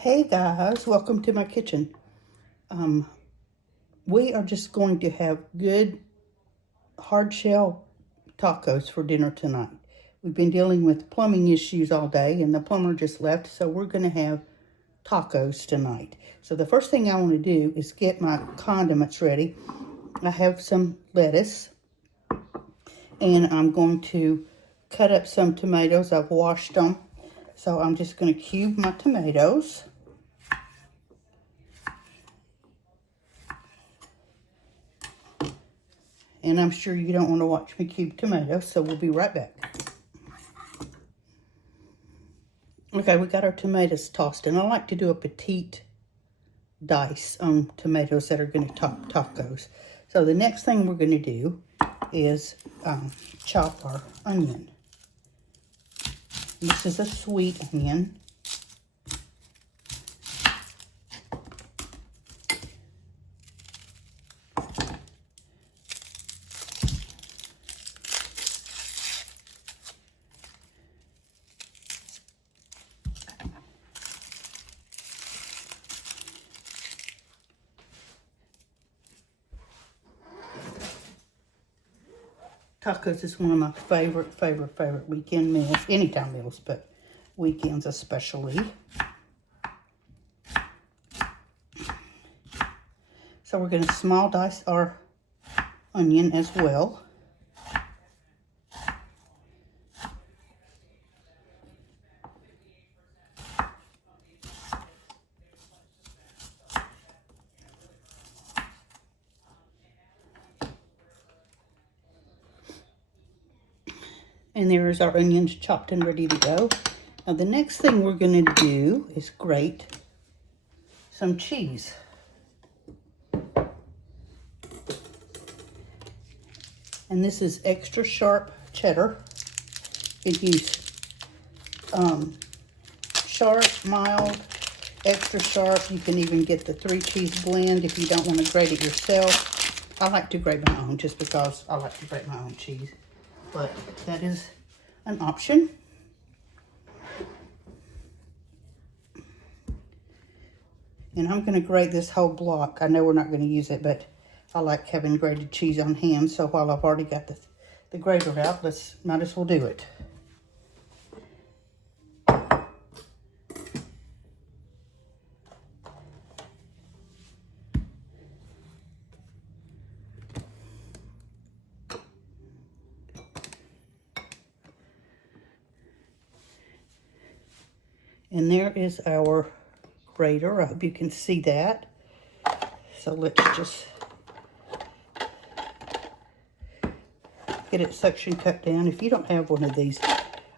Hey guys, welcome to my kitchen. We are just going to have good hard shell tacos for dinner tonight. We've been dealing with plumbing issues all day and the plumber just left, so we're going to have tacos tonight. So the first thing I want to do is get my condiments ready. I have some lettuce and I'm going to cut up some tomatoes. I've washed them. So I'm just going to cube my tomatoes. And I'm sure you don't want to watch me cube tomatoes, so we'll be right back. Okay, we got our tomatoes tossed, and I like to do a petite dice on tomatoes that are going to top tacos. So the next thing we're going to do is chop our onion. This is a sweet onion. Tacos is one of my favorite weekend meals. Anytime meals, but weekends especially. So we're going to small dice our onion as well. And there's our onions chopped and ready to go. Now the next thing we're going to do is grate some cheese. And this is extra sharp cheddar. You can use sharp, mild, extra sharp. You can even get the 3-cheese blend if you don't want to grate it yourself. I like to grate my own just because I like to grate my own cheese. But that is an option. And I'm going to grate this whole block. I know we're not going to use it, but I like having grated cheese on hand. So while I've already got the grater out, might as well do it. And there is our grater. I hope you can see that. So let's just get it suction cut down. If you don't have one of these,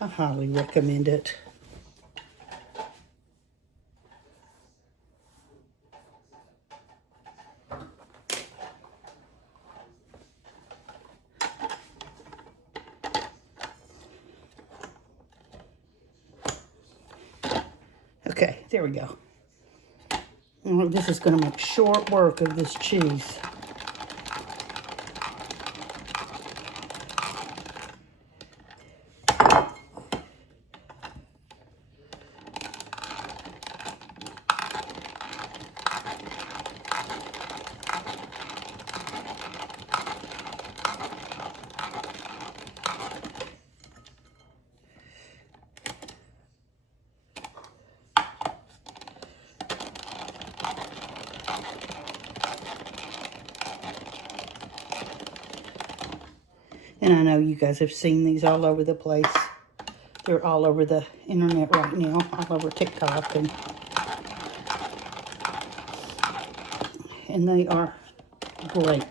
I highly recommend it. Okay, there we go. Well, this is going to make short work of this cheese. And I know you guys have seen these all over the place. They're all over the internet right now, all over TikTok. And they are great.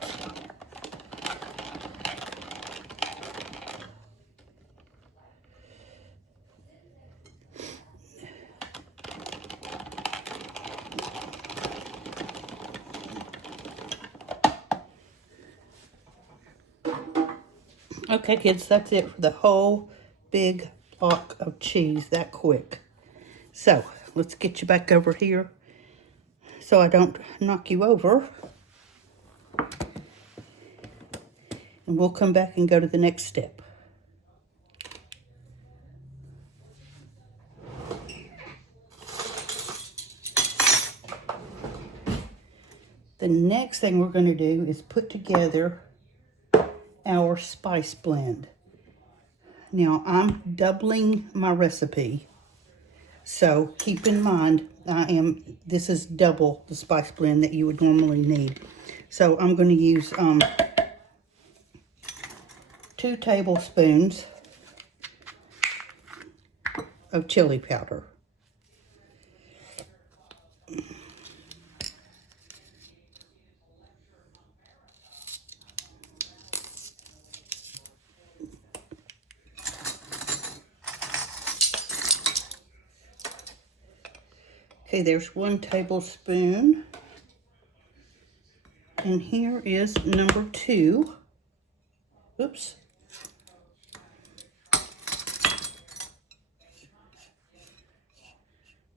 Okay, kids, that's it for the whole big block of cheese that quick. So, let's get you back over here so I don't knock you over. And we'll come back and go to the next step. The next thing we're going to do is put together our spice blend. Now, I'm doubling my recipe, so keep in mind, this is double the spice blend that you would normally need. So I'm going to use 2 tablespoons of chili powder. Okay, there's 1 tablespoon. And here is number 2. Oops.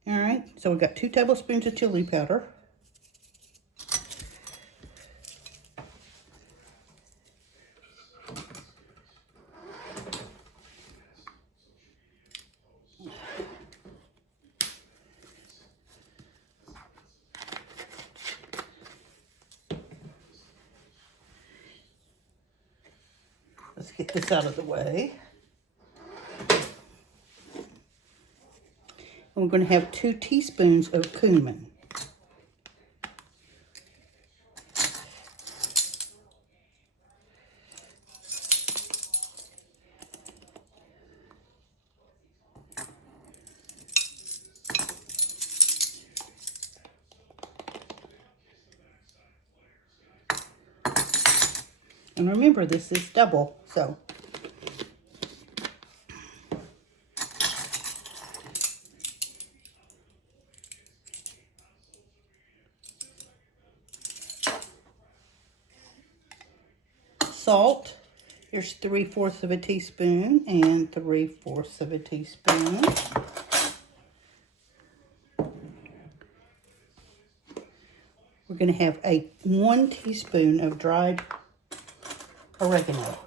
All right, so we've got 2 tablespoons of chili powder. Let's get this out of the way. And we're going to have 2 teaspoons of cumin. And remember, this is double, so. Salt, here's 3/4 of a teaspoon and 3/4 of a teaspoon. We're going to have 1 teaspoon of dried oregano.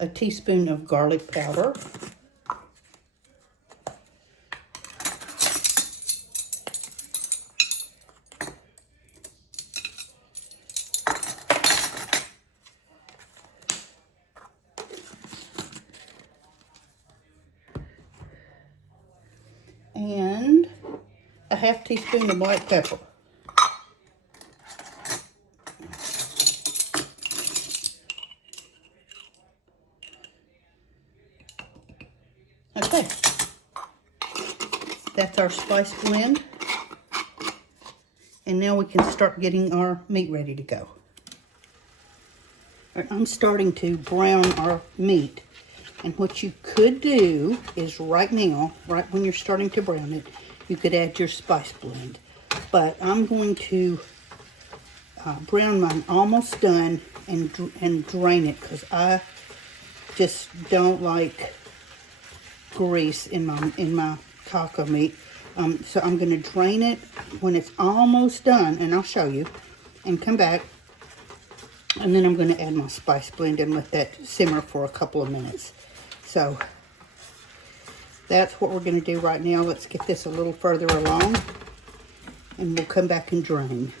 A teaspoon of garlic powder. And a 1/2 teaspoon of black pepper. Okay, that's our spice blend. And now we can start getting our meat ready to go. All right, I'm starting to brown our meat. And what you could do is right now, right when you're starting to brown it, you could add your spice blend. But I'm going to brown mine almost done and drain it, because I just don't like grease in my taco meat. So I'm going to drain it when it's almost done, and I'll show you, and come back. And then I'm going to add my spice blend and let that simmer for a couple of minutes. So that's what we're going to do right now. Let's get this a little further along, and we'll come back and drain.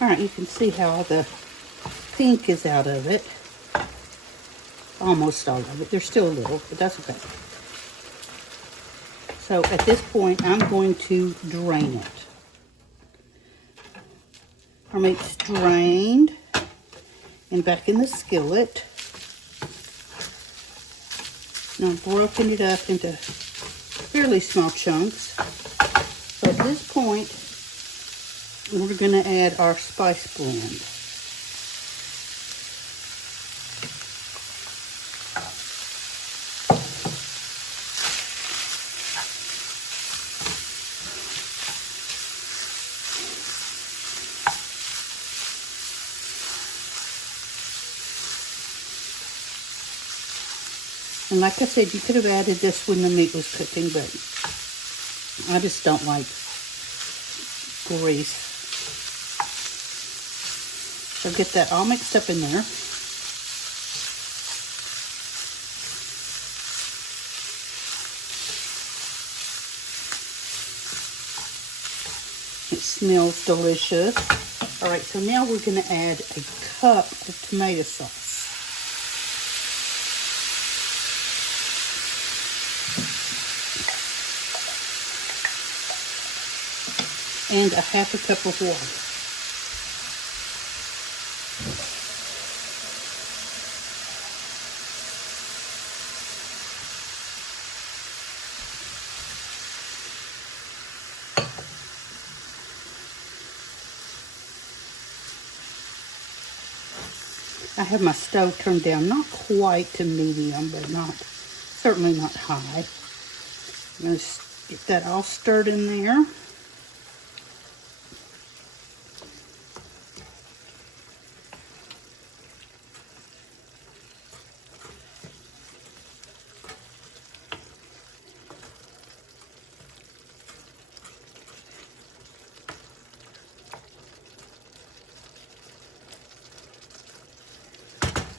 All right, you can see how all the pink is out of it. Almost all of it. There's still a little, but that's okay. So at this point, I'm going to drain it. Our meat's drained and back in the skillet. Now I've broken it up into fairly small chunks. So at this point, we're going to add our spice blend. And like I said, you could have added this when the meat was cooking, but I just don't like grease. So get that all mixed up in there. It smells delicious. All right, so now we're going to add a cup of tomato sauce. And a half a cup of water. I have my stove turned down, not quite to medium, but certainly not high. I'm going to get that all stirred in there.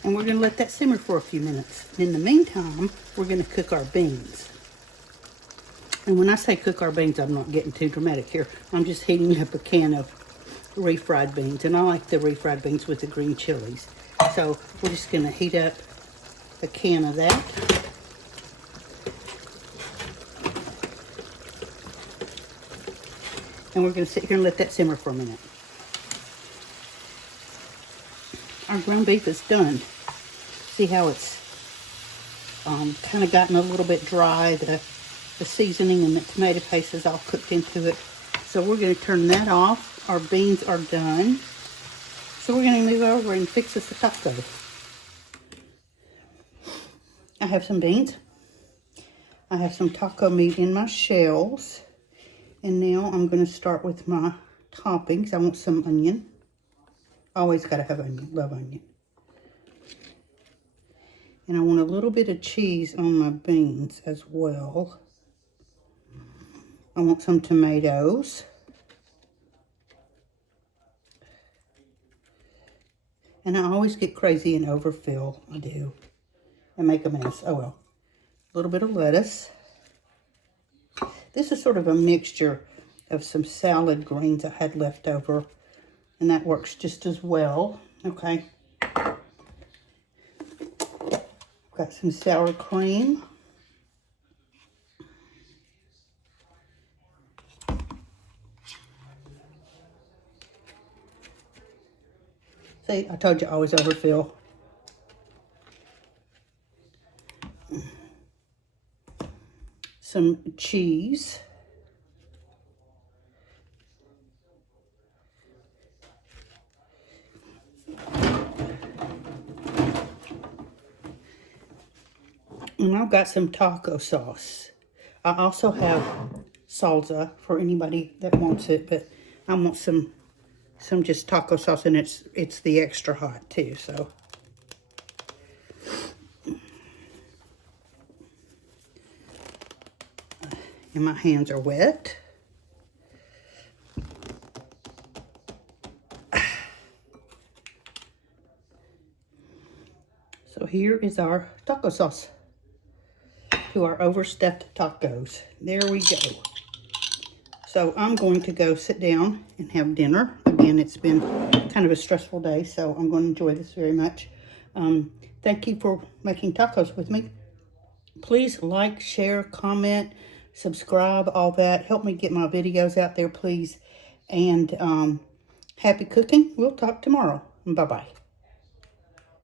And we're going to let that simmer for a few minutes. In the meantime, we're going to cook our beans. And when I say cook our beans, I'm not getting too dramatic here. I'm just heating up a can of refried beans. And I like the refried beans with the green chilies. So we're just going to heat up a can of that. And we're going to sit here and let that simmer for a minute. Our ground beef is done. See how it's kind of gotten a little bit dry. The seasoning and the tomato paste is all cooked into it. So we're going to turn that off. Our beans are done. So we're going to move over and fix us a taco. I have some beans. I have some taco meat in my shells. And now I'm going to start with my toppings. I want some onion. Always got to have onion. Love onion. And I want a little bit of cheese on my beans as well. I want some tomatoes. And I always get crazy and overfill. I do. And make a mess. Oh well. A little bit of lettuce. This is sort of a mixture of some salad greens I had left over. And that works just as well. Okay. Got some sour cream. See, I told you I always overfill. Some cheese. And I've got some taco sauce. I also have salsa for anybody that wants it, but I want some just taco sauce, and it's the extra hot too, so. And my hands are wet. So here is our taco sauce to our overstuffed tacos. There we go. So I'm going to go sit down and have dinner. Again, it's been kind of a stressful day, so I'm going to enjoy this very much. Thank you for making tacos with me. Please like, share, comment, subscribe, all that. Help me get my videos out there, please. And happy cooking. We'll talk tomorrow. Bye-bye.